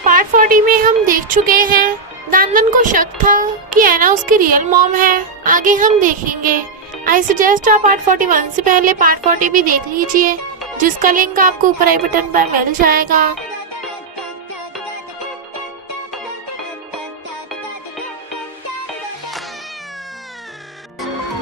Part 40 में हम देख चुके हैं दानन को शक था कि एना उसकी रियल मॉम है। आगे हम देखेंगे। आई सजेस्ट आप पार्ट 41 से पहले पार्ट 40 भी देख लीजिए, जिसका लिंक आपको ऊपर आई बटन पर मिल जाएगा।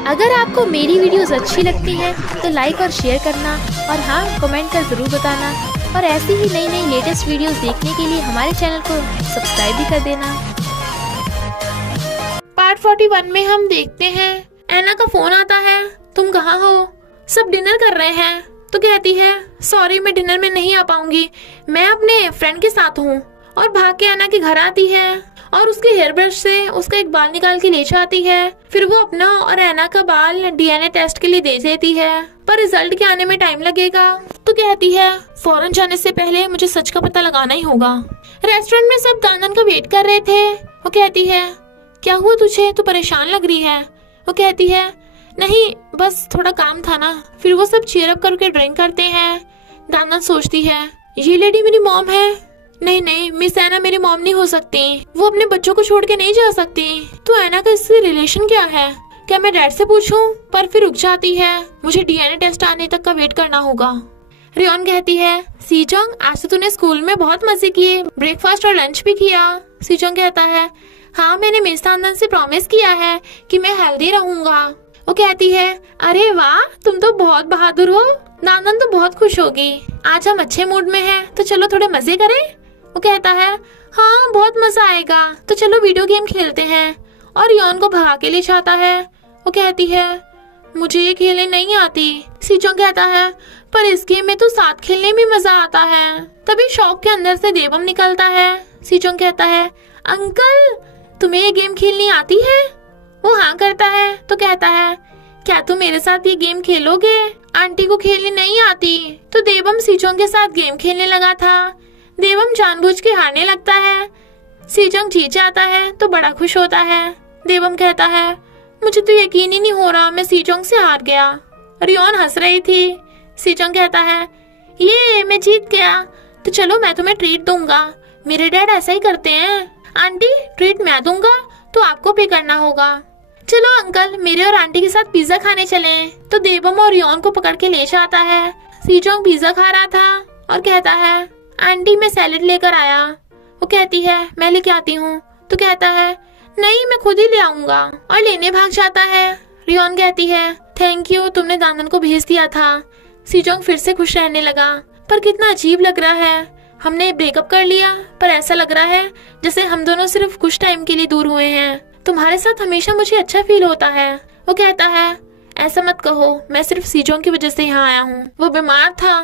अगर आपको मेरी वीडियोस अच्छी लगती है तो लाइक और शेयर करना, और हाँ, कमेंट कर ज़रूर बताना। और ऐसी ही नई नई लेटेस्ट वीडियोस देखने के लिए हमारे चैनल को सब्सक्राइब भी कर देना। पार्ट 41 में हम देखते हैं एना का फोन आता है। तुम कहाँ हो? सब डिनर कर रहे हैं। तो कहती है सॉरी मैं डिनर में नहीं आ पाऊंगी, मैं अपने फ्रेंड के साथ हूँ। और भाग के एना के घर आती है और उसके हेयर ब्रश से उसका एक बाल निकाल के ले जाती है। फिर वो अपना और एना का बाल डीएनए टेस्ट के लिए दे देती है, पर रिजल्ट के आने में टाइम लगेगा। तो कहती है फौरन जाने से पहले मुझे सच का पता लगाना ही होगा। रेस्टोरेंट में सब दानन का वेट कर रहे थे। वो कहती है क्या हुआ तुझे, तू परेशान लग रही है? वो कहती है नहीं बस थोड़ा काम था ना। फिर वो सब चीयर अप करके ड्रिंक करते हैं। दानन सोचती है ये लेडी मेरी मॉम है। नहीं नहीं, मिस एना मेरी मॉम नहीं हो सकती, वो अपने बच्चों को छोड़ के नहीं जा सकती। तो एना का इससे रिलेशन क्या है? क्या मैं डैड से पूछूं? पर फिर रुक जाती है, मुझे डीएनए टेस्ट आने तक का वेट करना होगा। रियोन कहती है सीजोंग आज तो तूने स्कूल में बहुत मजे किए, ब्रेकफास्ट और लंच भी किया। सीजोंग कहता है हाँ मैंने मिस दानन से प्रॉमिस किया है कि मैं हेल्दी रहूंगा। वो कहती है अरे वाह तुम तो बहुत बहादुर हो। दानन तो बहुत खुश होगी। आज हम अच्छे मूड में हैं, तो चलो थोड़े मजे करें। वो कहता है हाँ बहुत मजा आएगा, तो चलो वीडियो गेम खेलते हैं। और रियोन को भगा के ले जाता है। वो कहती है मुझे ये खेलने नहीं आती। सीजोंग कहता है पर इस गेम में तो साथ खेलने में मजा आता है। तभी शौक के अंदर से देवम निकलता है। सीजोंग कहता है अंकल तुम्हें ये गेम खेलनी आती है? वो हाँ करता है। तो कहता है क्या तुम मेरे साथ ये गेम खेलोगे? आंटी को खेलनी नहीं आती। तो देवम सीजोंग के साथ गेम खेलने लगा था। देवम जानबूझ के हारने लगता है। सीजोंग जीत जाता है तो बड़ा खुश होता है। देवम कहता है मुझे तो यकीन ही नहीं हो रहा मैं सीजोंग से हार गया। रियोन हंस रही थी। सीजोंग कहता है ये मैं जीत गया, तो चलो मैं तुम्हें ट्रीट दूंगा, मेरे डैड ऐसा ही करते हैं। आंटी ट्रीट मैं दूंगा तो आपको पे करना होगा। चलो अंकल मेरे और आंटी के साथ पिज्जा खाने चलें। तो देवम और रियोन को पकड़ के ले जाता है। सीजोंग पिज्जा खा रहा था और कहता है आंटी मैं सैलेड लेकर आया। वो कहती है मैं लेके आती हूँ। तो कहता है नहीं मैं खुद ही ले आऊंगा, और लेने भाग जाता है। रियोन कहती है थैंक यू तुमने दानन को भेज दिया था। सीजोंग फिर से खुश रहने लगा। पर कितना अजीब लग रहा है, हमने ब्रेकअप कर लिया पर ऐसा लग रहा है जैसे हम दोनों सिर्फ कुछ टाइम के लिए दूर हुए हैं। तुम्हारे साथ हमेशा मुझे अच्छा फील होता है। वो कहता है ऐसा मत कहो, मैं सिर्फ सीजोंग की वजह से यहाँ आया हूँ, वो बीमार था।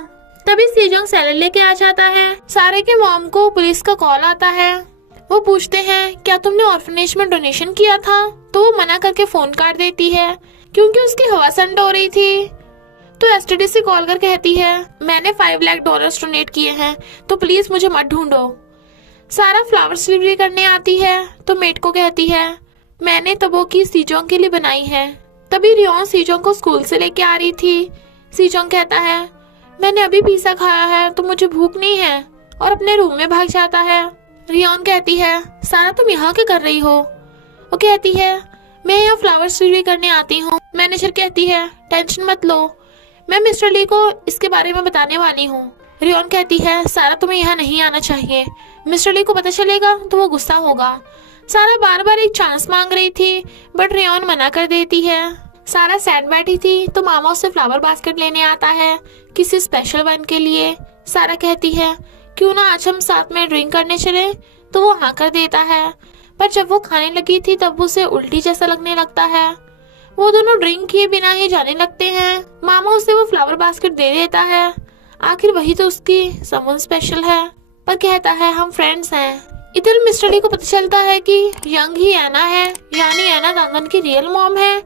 तभी सीजोंग सैलेड लेके आ जाता है। सारे के मॉम को पुलिस का कॉल आता है। वो पूछते हैं क्या तुमने ऑर्फनेज में डोनेशन किया था? तो वो मना करके फोन काट देती है क्योंकि उसकी हवा संड हो रही थी। तो एसटीडी से कॉल कर कहती है मैंने $5 लाख डोनेट किए हैं, तो प्लीज मुझे मत ढूंढो। सारा फ्लावर्स डिलीवरी करने आती है। तो मेट को कहती है मैंने तबो की सीजोंग के लिए बनाई है। तभी रियोन सीजोंग को स्कूल से लेके आ रही थी। सीजोंग कहता है मैंने अभी पिज्जा खाया है तो मुझे भूख नहीं है, और अपने रूम में भाग जाता है। रियोन कहती है सारा तुम यहाँ क्या कर रही हो? वो कहती है मैं यहाँ फ्लावर्स डिलीवरी करने आती हूँ। मैनेजर कहती है टेंशन मत लो, मैं मिस्टर ली को इसके बारे में बताने वाली हूँ। रियोन कहती है सारा तुम्हें यहाँ नहीं आना चाहिए, मिस्टर ली को पता चलेगा तो वो गुस्सा होगा। सारा बार बार एक चांस मांग रही थी बट रियोन मना कर देती है। सारा सैड बैठी थी तो मामा उससे फ्लावर बास्केट लेने आता है किसी स्पेशल वन के लिए। सारा कहती है क्यों ना आज हम साथ में ड्रिंक करने चले? तो वो हाँ कर देता है। पर जब वो खाने लगी थी तब उसे उल्टी जैसा लगने लगता है। वो दोनों ड्रिंक किए बिना ही जाने लगते हैं। मामा उसे वो फ्लावर बास्केट दे देता है। आखिर वही तो उसकी समवन स्पेशल है। पर कहता है हम फ्रेंड्स हैं। इधर मिस्टर ली को पता चलता है कि यंग ही एना है, यानी एना दानन की रियल मॉम है।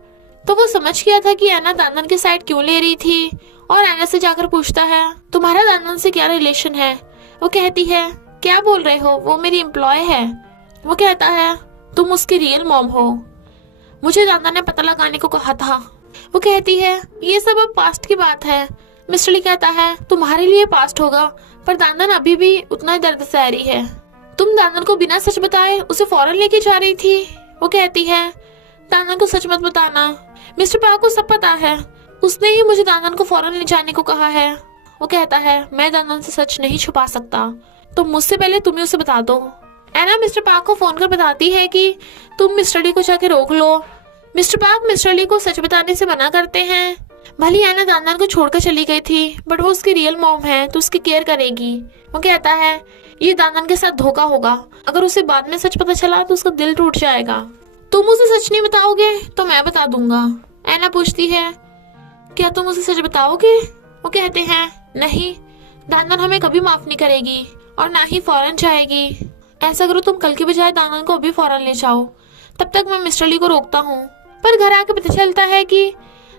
तो वो समझ गया था कि एना दानन की साइड क्यों ले रही थी, और एना से जाकर पूछता है तुम्हारा दानन से क्या रिलेशन है? वो कहती है क्या बोल रहे हो, वो मेरी एम्प्लॉय है। वो कहता है तुम उसकी रियल मॉम हो, मुझे दानन ने पता लगाने को कहा था। वो कहती है ये सब अब पास्ट की बात है। मिस्टर ली कहता है तुम्हारे लिए पास्ट होगा, पर दानन अभी भी उतना ही दर्द सह रही है। तुम दानन को बिना सच बताए उसे फौरन लेके जा रही थी। वो कहती है दानन को सच मत बताना, मिस्टर पार्क को सब पता है, उसने ही मुझे दानन को फौरन ले जाने को कहा है। वो कहता है मैं दानन से सच नहीं छुपा सकता, तो मुझसे पहले तुम ही उसे बता दो। एना मिस्टर पार्क को फोन कर बताती है कि तुम मिस्टर ली को जाके रोक लो। मिस्टर पार्क मिस्टर ली को सच बताने से मना करते हैं। भली एना दानन को छोड़कर चली गई थी, बट वो उसकी रियल मॉम है तो उसकी केयर करेगी। वो कहता है ये दानन के साथ धोखा होगा, अगर उसे बाद में सच पता चला तो उसका दिल टूट जाएगा। तुम उसे सच नहीं बताओगे तो मैं बता दूंगा। एना पूछती है क्या तुम उसे सच बताओगे? वो कहते हैं नहीं, दानन हमें कभी माफ नहीं करेगी और ना ही फौरन जाएगी। ऐसा करो तुम कल के बजाय दानन को अभी फौरन ले जाओ, तब तक मैं मिस्टर ली को रोकता हूँ। पर घर आके पता चलता है कि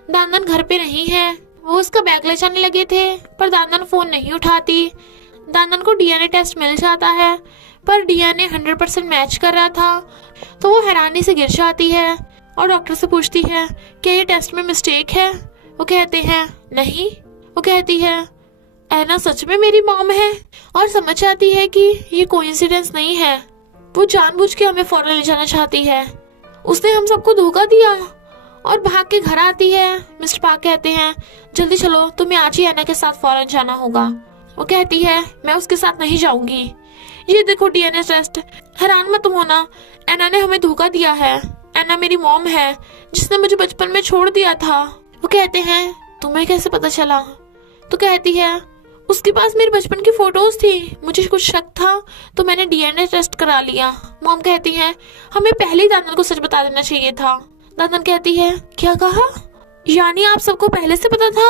दानन घर पे नहीं है। वो उसका बैग ले जाने लगे थे पर दानन फोन नहीं उठाती। दानन को डीएनए टेस्ट मिल जाता है पर डीएनए 100% मैच कर रहा था, तो वो हैरानी से गिर जाती है और डॉक्टर से पूछती है क्या ये टेस्ट में मिस्टेक है? वो कहते हैं नहीं। वो कहती है एना सच में मेरी मॉम है और समझ जाती है कि ये कोइंसिडेंस नहीं है, वो जानबूझ के हमें फौरन ले जाना चाहती है, उसने हम सबको धोखा दिया और भाग के घर आती है। मिस्टर पार्क कहते हैं जल्दी चलो, तुम्हें आज ही एना के साथ फौरन जाना होगा। वो कहती है मैं उसके साथ नहीं जाऊंगी, ये देखो डीएनए टेस्ट। हैरान मत होना, एना ने हमें धोखा दिया है, एना मेरी मॉम है जिसने मुझे बचपन में छोड़ दिया था। वो कहते हैं तुम्हें कैसे पता चला? तो कहती है उसके पास मेरे बचपन की फोटोज थी, मुझे कुछ शक था तो मैंने डीएनए टेस्ट करा लिया। मॉम कहती है हमें पहले ही दानन को सच बता देना चाहिए था। दानन कहती है क्या कहा? यानी आप सबको पहले से पता था?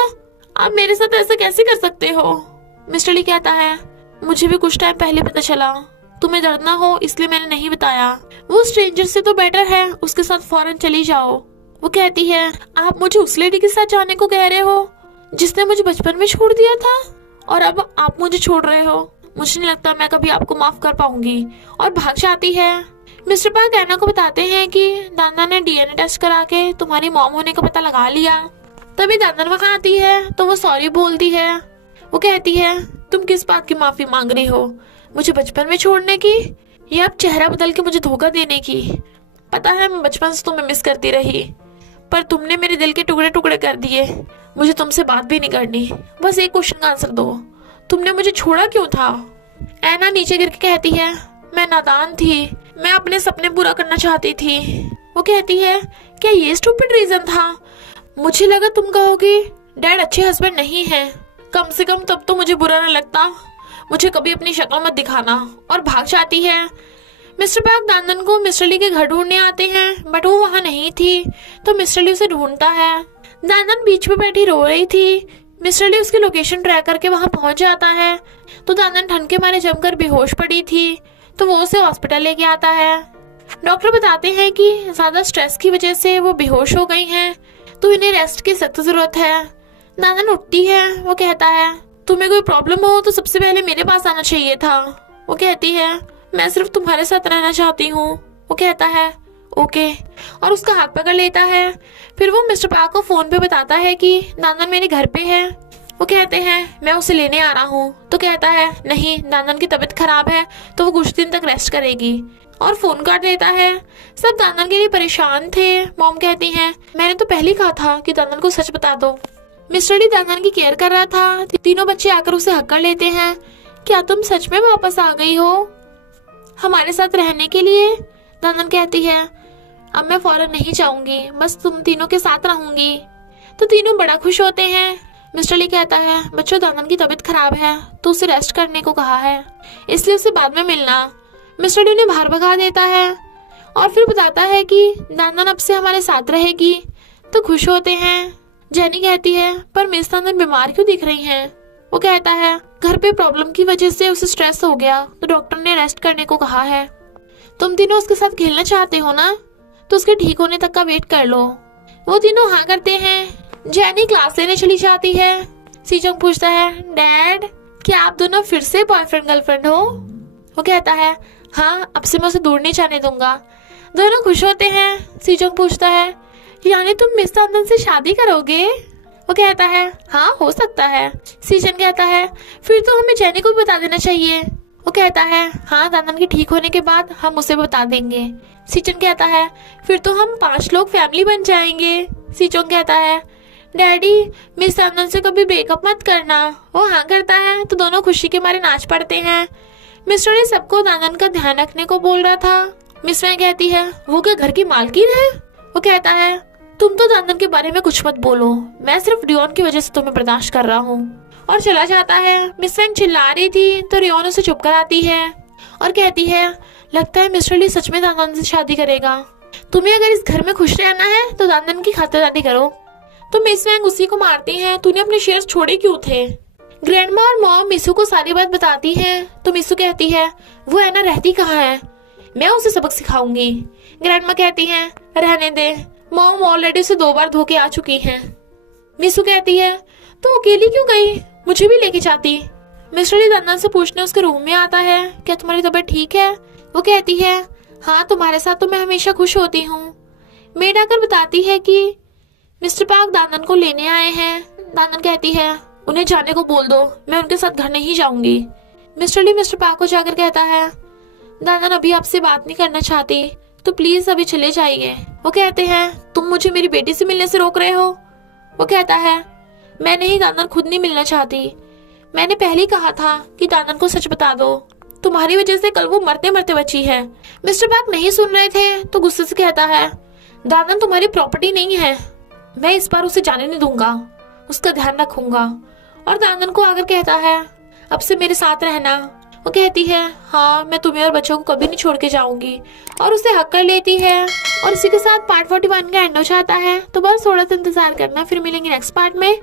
आप मेरे साथ ऐसा कैसे कर सकते हो? मिस्टर ली कहता है मुझे भी कुछ टाइम पहले पता चला, तुम्हें दर्द ना हो इसलिए मैंने नहीं बताया। वो स्ट्रेंजर से तो बेटर है उसके साथ फौरन चली जाओ। वो कहती है आप मुझे उस लेडी के साथ जाने को कह रहे हो जिसने मुझे बचपन में छोड़ दिया था और अब आप मुझे छोड़ रहे हो? मुझे नहीं लगता मैं कभी आपको माफ कर पाऊंगी, और भाग जाती है। मिस्टर पार्क एना को बताते हैं कि दाना ने डीएनए टेस्ट करा के तुम्हारी मॉम होने का पता लगा लिया। तभी दाना वहां आती है तो वो सॉरी बोलती है। वो कहती है तुम किस बात की माफी मांग रही हो? मुझे बचपन में छोड़ने की या अब चेहरा बदल के मुझे धोखा देने की? पता है मैं बचपन से तुम्हें मिस करती रही, पर तुमने मेरे दिल के टुकड़े टुकड़े कर दिए। मुझे तुमसे बात भी नहीं करनी, बस एक क्वेश्चन का आंसर दो, तुमने मुझे छोड़ा क्यों था? एना नीचे गिर के कहती है मैं नादान थी, मैं अपने सपने पूरा करना चाहती थी। वो कहती है क्या ये स्टूपिड रीजन था? मुझे लगा तुम कहोगी डैड अच्छे हस्बैंड नहीं है, कम से कम तब तो मुझे बुरा न लगता। मुझे कभी अपनी शक्ल मत दिखाना, और भाग जाती है। मिस्टर पार्क दानन को मिस्टर ली के घर ढूंढने आते हैं, बट वो वहाँ नहीं थी, तो मिस्टर ली उसे ढूंढता है। दानन बीच पे बैठी रो रही थी। मिस्टर ली उसकी लोकेशन ट्रैक करके वहाँ पहुंच जाता है, तो दानन ठंड के मारे जमकर बेहोश पड़ी थी, तो वो उसे हॉस्पिटल लेके आता है। डॉक्टर बताते हैं कि ज्यादा स्ट्रेस की वजह से वो बेहोश हो गई हैं, तो इन्हें रेस्ट की सख्त जरूरत है। दानन उठती है। वो कहता है तुम्हें कोई प्रॉब्लम हो तो सबसे पहले मेरे पास आना चाहिए था। वो कहती है मैं सिर्फ तुम्हारे साथ रहना चाहती हूँ। वो कहता है ओके, और उसका हाथ पकड़ लेता है। फिर वो मिस्टर पार्क को फोन पे बताता है कि दानन मेरे घर पे है। वो कहते हैं मैं उसे लेने आ रहा हूँ। तो कहता है नहीं, दानन की तबीयत खराब है तो वो कुछ दिन तक रेस्ट करेगी, और फोन काट देता है। सब दानन के लिए परेशान थे। मॉम कहती है मैंने तो पहले ही कहा था कि दानन को सच बता दो। मिस्टर डी दानन की केयर कर रहा था। तीनों बच्चे आकर उसे हक कर लेते हैं। क्या तुम सच में वापस आ गई हो हमारे साथ रहने के लिए? दानन कहती है अब मैं फौरन नहीं जाऊंगी, बस तुम तीनों के साथ रहूंगी। तो तीनों बड़ा खुश होते हैं। मिस्टर ली कहता है बच्चों दानन की तबीयत खराब है तो उसे रेस्ट करने को कहा है, इसलिए उसे बाद में मिलना। मिस्टर डी उन्हें बाहर भगा देता है और फिर बताता है कि दानन अब से हमारे साथ रहेगी। तो खुश होते हैं। जेनी कहती है पर मिस दानन बीमार क्यों दिख रही हैं? वो कहता है घर पे प्रॉब्लम की वजह से उसे स्ट्रेस हो गया, तो डॉक्टर ने रेस्ट करने को कहा है। तुम तीनों उसके साथ खेलना चाहते हो ना, तो उसके ठीक होने तक का वेट कर लो। वो तीनों हाँ करते हैं। जेनी क्लास लेने चली जाती है। सीजोंग पूछता है डैड क्या आप दोनों फिर से बॉयफ्रेंड गर्लफ्रेंड हो? वो कहता है हाँ, अब से मैं उसे दूर नहीं जाने दूंगा। दोनों खुश होते हैं। सीजोंग पूछता है यानी तुम मिस दानन से शादी करोगे? वो कहता है हाँ हो सकता है। सीजन कहता है फिर तो हमें जेनी को भी बता देना चाहिए। वो वो कहता है हाँ, दानन के ठीक होने के बाद हम उसे बता देंगे। सीचन कहता है फिर तो हम 5 लोग फैमिली बन जाएंगे। सीचोंग कहता है डैडी, मिस दानन से कभी ब्रेकअप मत करना। वो हाँ करता है तो दोनों खुशी के मारे नाच पड़ते हैं। मिस्टर ने सबको दानन का ध्यान रखने को बोल रहा था। मिस वैंग कहती है वो क्या घर की मालकिन है? वो कहता है तुम तो दानन के बारे में कुछ मत बोलो, मैं सिर्फ रियोन की वजह से तुम्हें बर्दाश्त कर रहा हूँ। और चला जाता है। मिस वैंग चिल्ला रही थी तो रियोन उसे चुप कराती है और कहती है लगता है मिस्टर ली सच में दानन से शादी करेगा। तुम्हें अगर इस घर में खुश रहना है तो दानन की खातिरदारी करो। तो मिस वैंग उसी को मारती है तूने अपने शेयर्स छोड़े क्यों थे? ग्रैंडमा और मॉम मिसू को सारी बात बताती है तो मिसू कहती है वो एना रहती कहाँ है, मैं उसे सबक सिखाऊंगी। ग्रैंडमा कहती है रहने दे, मॉम ऑलरेडी उसे 2 बार धोके आ चुकी हैं। मिसू कहती है तो अकेली क्यों गई, मुझे भी लेके जाती। मिस्टर ली दानन से पूछने उसके रूम में आता है क्या तुम्हारी तबीयत ठीक है? वो कहती है हाँ, तुम्हारे साथ तो मैं हमेशा खुश होती हूँ। मेड आकर बताती है कि मिस्टर पार्क दानन को लेने आए हैं। दानन कहती है उन्हें जाने को बोल दो, मैं उनके साथ घर नहीं जाऊंगी। मिस्टर ली मिस्टर पार्क को जाकर कहता है दानन अभी आपसे बात नहीं करना चाहती तो प्लीज अभी चले जाइए। वो कहते हैं तुम मुझे मेरी बेटी से मिलने से रोक रहे हो? वो कहता है मैं नहीं, दानन खुद नहीं मिलना चाहती। मैंने पहले ही कहा था कि दानन को सच बता दो, तुम्हारी वजह से कल वो मरते मरते बची है। मिस्टर पार्क नहीं सुन रहे थे तो गुस्से से कहता है दानन तुम्हारी प्रॉपर्टी नहीं है, मैं इस बार उसे जाने नहीं दूंगा, उसका ध्यान रखूंगा। और दानन को आकर कहता है अब से मेरे साथ रहना। वो कहती है हाँ, मैं तुम्हें और बच्चों को कभी नहीं छोड़ के जाऊंगी और उसे हक कर लेती है। और इसी के साथ पार्ट 41 का एंड हो जाता है। तो बस थोड़ा सा इंतजार करना, फिर मिलेंगे नेक्स्ट पार्ट में।